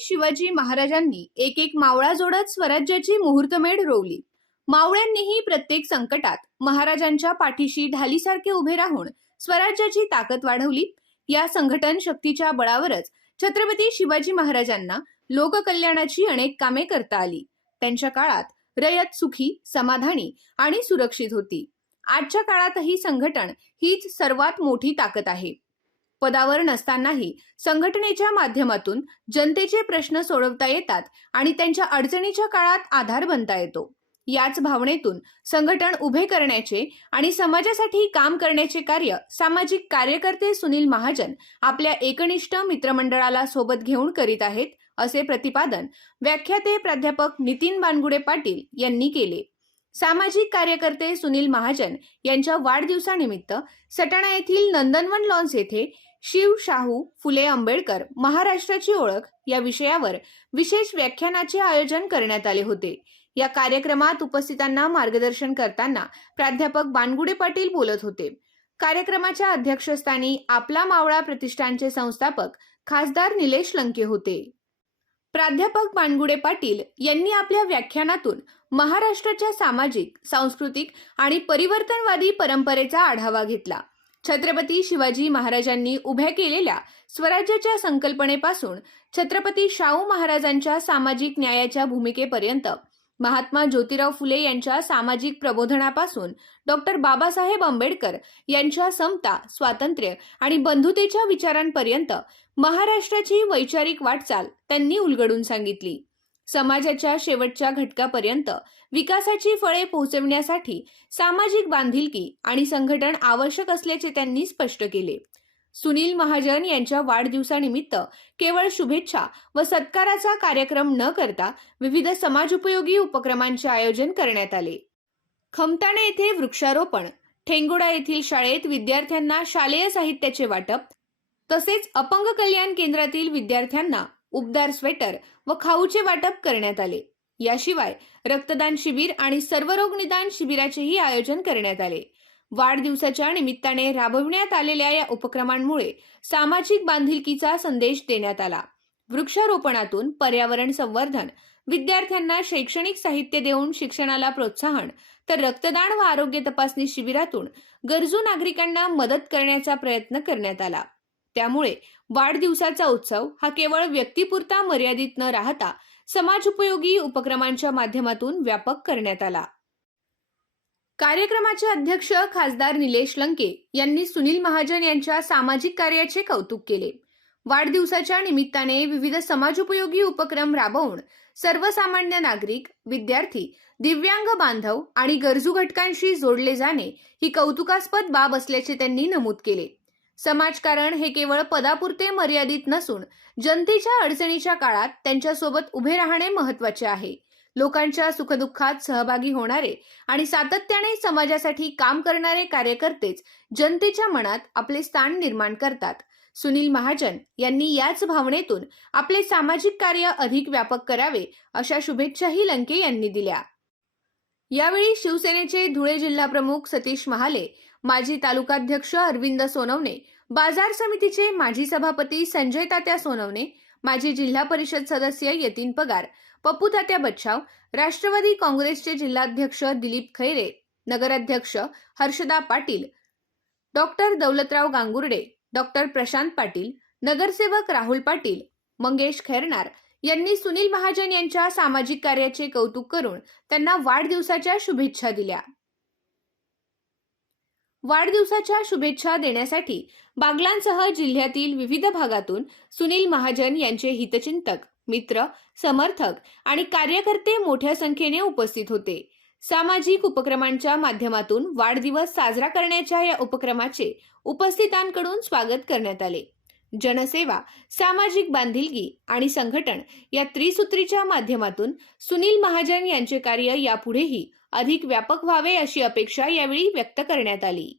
शिवाजी महाराजांनी एक एक मावळा जोडत स्वराज्याची मुहूर्तमेढ रोवली। मावळ्यांनीही प्रत्येक संकटात महाराजांच्या पाठीशी ढालीसारखे उभे राहून स्वराज्याची ताकद वाढवली। या संघटन शक्तीच्या बळावरच छत्रपती शिवाजी महाराजांना लोककल्याणाची अनेक कामे करता आली। त्यांच्या काळात रयत सुखी, समाधानी आणि सुरक्षित होती। आजच्या काळातही संघटन हीच सर्वात मोठी ताकद आहे। पदावर नसतानाही संघटनेच्या माध्यमातून जनतेचे प्रश्न सोडवता येतात आणि त्यांच्या अडचणीच्या काळात आधार बनता येतो। याच भावनेतून संघटन उभे करण्याचे आणि समाजासाठी काम करण्याचे कार्य सामाजिक कार्यकर्ते सुनील महाजन आपल्या एकनिष्ठ मित्रमंडळाला सोबत घेऊन करीत आहेत, असे प्रतिपादन व्याख्याते प्राध्यापक नितीन बानगुडे पाटील यांनी केले। सामाजिक कार्यकर्ते सुनील महाजन यांच्या वाढदिवसानिमित्त सटाणा येथील नंदनवन लॉन्स येथे शिव शाहू फुले आंबेडकर महाराष्ट्राची ओळख या विषयावर विशेष व्याख्यानाचे आयोजन करण्यात आले होते। या कार्यक्रमात उपस्थितांना मार्गदर्शन करताना प्राध्यापक बानगुडे पाटील बोलत होते। कार्यक्रमाच्या अध्यक्षस्थानी आपला मावळा प्रतिष्ठानचे संस्थापक खासदार निलेश लंके होते। प्राध्यापक बानगुडे पाटील यांनी आपल्या व्याख्यानातून महाराष्ट्राच्या सामाजिक, सांस्कृतिक आणि परिवर्तनवादी परंपरेचा आढावा घेतला। छत्रपती शिवाजी महाराजांनी उभ्या केलेल्या स्वराज्याच्या संकल्पनेपासून छत्रपती शाहू महाराजांच्या सामाजिक न्यायाच्या भूमिकेपर्यंत, महात्मा ज्योतिराव फुले यांच्या सामाजिक प्रबोधनापासून डॉक्टर बाबासाहेब आंबेडकर यांच्या समता, स्वातंत्र्य आणि बंधुतेच्या विचारांपर्यंत महाराष्ट्राची वैचारिक वाटचाल त्यांनी उलगडून सांगितली। समाजाच्या शेवटच्या घटकापर्यंत विकासाची फळे पोहोचविण्यासाठी सामाजिक बांधिलकी आणि संघटन आवश्यक असल्याचे त्यांनी स्पष्ट केले। सुनील महाजन यांच्या वाढदिवसानिमित्त केवळ शुभेच्छा व सत्काराचा कार्यक्रम न करता विविध समाजोपयोगी उपक्रमांचे आयोजन करण्यात आले। खमताणे येथे वृक्षारोपण, ठेंगोडा येथील शाळेत विद्यार्थ्यांना शालेय साहित्याचे वाटप, तसेच अपंग कल्याण केंद्रातील विद्यार्थ्यांना उबदार स्वेटर व खाऊचे वाटप करण्यात आले। याशिवाय रक्तदान शिबिर आणि सर्वरोग निदान शिबिराचेही आयोजन करण्यात आले। वाढदिवसाच्या निमित्ताने राबविण्यात आलेल्या या उपक्रमांमुळे सामाजिक बांधिलकीचा संदेश देण्यात आला। वृक्षारोपणातून पर्यावरण संवर्धन, विद्यार्थ्यांना शैक्षणिक साहित्य देऊन शिक्षणाला प्रोत्साहन, तर रक्तदान व आरोग्य तपासणी शिबिरातून गरजू नागरिकांना मदत करण्याचा प्रयत्न करण्यात आला। त्यामुळे वाढदिवसाचा उत्सव हा केवळ व्यक्तिपुरता मर्यादित न राहता समाजोपयोगी उपक्रमांच्या माध्यमातून व्यापक करण्यात आला। कार्यक्रमाचे अध्यक्ष खासदार निलेश लंके यांनी सुनील महाजन यांच्या सामाजिक कार्याचे कौतुक केले। वाढदिवसाच्या निमित्ताने विविध समाजोपयोगी उपक्रम राबवून सर्वसामान्य नागरिक, विद्यार्थी, दिव्यांग बांधव आणि गरजू घटकांशी जोडले जाणे ही कौतुकास्पद बाब असल्याचे त्यांनी नमूद केले। समाजकारण हे केवळ पदापुरते मर्यादित नसून जनतेच्या अडचणीच्या काळात त्यांच्यासोबत उभे राहणे महत्त्वाचे आहे। लोकांच्या सुखदुःखात सहभागी होणारे आणि सातत्याने समाजासाठी काम करणारे कार्यकर्तेच जनतेच्या मनात आपले स्थान निर्माण करतात। सुनील महाजन यांनी याच भावनेतून आपले सामाजिक कार्य अधिक व्यापक करावे अशा शुभेच्छाही लंके यांनी दिल्या। यावेळी शिवसेनेचे धुळे जिल्हा प्रमुख सतीश महाले, माजी तालुकाध्यक्ष अरविंद सोनवणे, बाजार समितीचे माजी सभापती संजय तात्या सोनवणे, माजी जिल्हा परिषद सदस्य यतीन पगार, पप्पू तात्या बच्छाव, राष्ट्रवादी काँग्रेसचे जिल्हाध्यक्ष दिलीप खैरे, नगराध्यक्ष हर्षदा पाटील, डॉक्टर दौलतराव गांगुर्डे, डॉक्टर प्रशांत पाटील, नगरसेवक राहुल पाटील, मंगेश खैरनार यांनी सुनील महाजन यांच्या सामाजिक कार्याचे कौतुक करून त्यांना वाढदिवसाच्या शुभेच्छा दिल्या। वाढदिवसाच्या शुभेच्छा देण्यासाठी बागलांसह जिल्ह्यातील विविध भागातून सुनील महाजन यांचे हितचिंतक, मित्र, समर्थक आणि कार्यकर्ते मोठ्या संख्येने उपस्थित होते। सामाजिक उपक्रमांच्या माध्यमातून वाढदिवस साजरा करण्याच्या या उपक्रमाचे उपस्थितांकडून स्वागत करण्यात आले। जनसेवा, सामाजिक बांधिलकी आणि संघटन या त्रिसूत्रीच्या माध्यमातून सुनील महाजन यांचे कार्य यापुढेही अधिक व्यापक व्हावे अशी अपेक्षा यावेळी व्यक्त करण्यात आली।